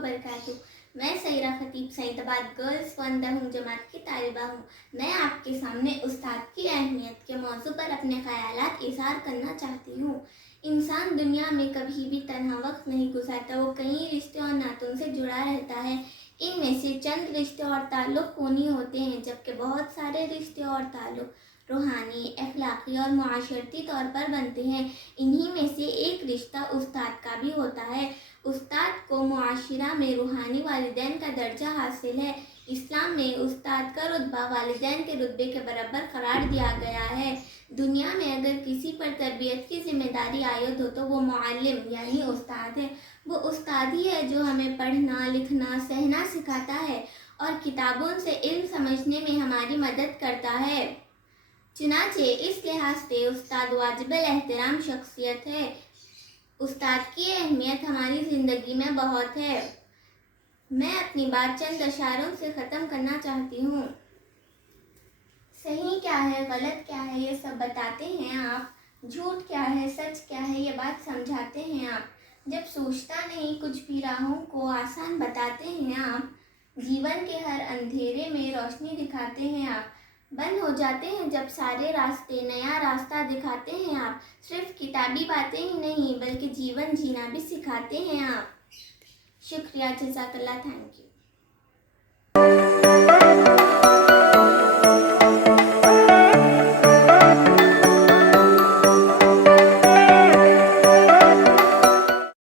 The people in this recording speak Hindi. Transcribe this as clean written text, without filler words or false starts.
वबरकातुहू। मैं सईरा खतीब सईदाबाद गर्ल्स 1 दहम जमात की तालिबा हूँ। मैं आपके सामने उस्ताद की अहमियत के मौजू पर अपने ख़यालात इज़हार करना चाहती हूँ। इंसान दुनिया में कभी भी तन्हा वक्त नहीं गुजारता, वो कई रिश्ते और नातों से जुड़ा रहता है। इनमें से चंद रिश्ते और ताल्लुक़ खूनी होते हैं, जबकि बहुत सारे रिश्ते और ताल्लुक़ रूहानी, अखलाक़ी और मुआशरती तौर पर बनते हैं। इन्हीं में से एक रिश्ता उस्ताद का भी होता है। उस्ताद को मुआशरा में रूहानी वालिदैन का दर्जा हासिल है। इस्लाम में उस्ताद का रुतबा वालिदैन के रुतबे के बराबर करार दिया गया है। दुनिया में अगर किसी पर तरबियत की जिम्मेदारी आयद हो तो वो मुअल्लिम यानी उस्ताद है। वो उस्ताद ही है जो हमें पढ़ना, लिखना, सहना सिखाता है और किताबों से इल्म समझने में हमारी मदद करता है। चुनाचे इस लिहाज से उस्ताद वाजिबुल एहतराम शख्सियत है। उस्ताद की अहमियत हमारी ज़िंदगी में बहुत है। मैं अपनी बात चंद अशारों से ख़त्म करना चाहती हूँ। सही क्या है, गलत क्या है, ये सब बताते हैं आप। झूठ क्या है, सच क्या है, ये बात समझाते हैं आप। जब सोचता नहीं कुछ भी राहों को आसान बताते हैं आप। जीवन के हर अंधेरे में रोशनी दिखाते हैं आप। बंद हो जाते हैं जब सारे रास्ते, नया रास्ता दिखाते हैं आप। सिर्फ किताबी बातें ही नहीं बल्कि जीवन जीना भी सिखाते हैं आप। शुक्रिया, जज़ाकल्लाह, थैंक यू।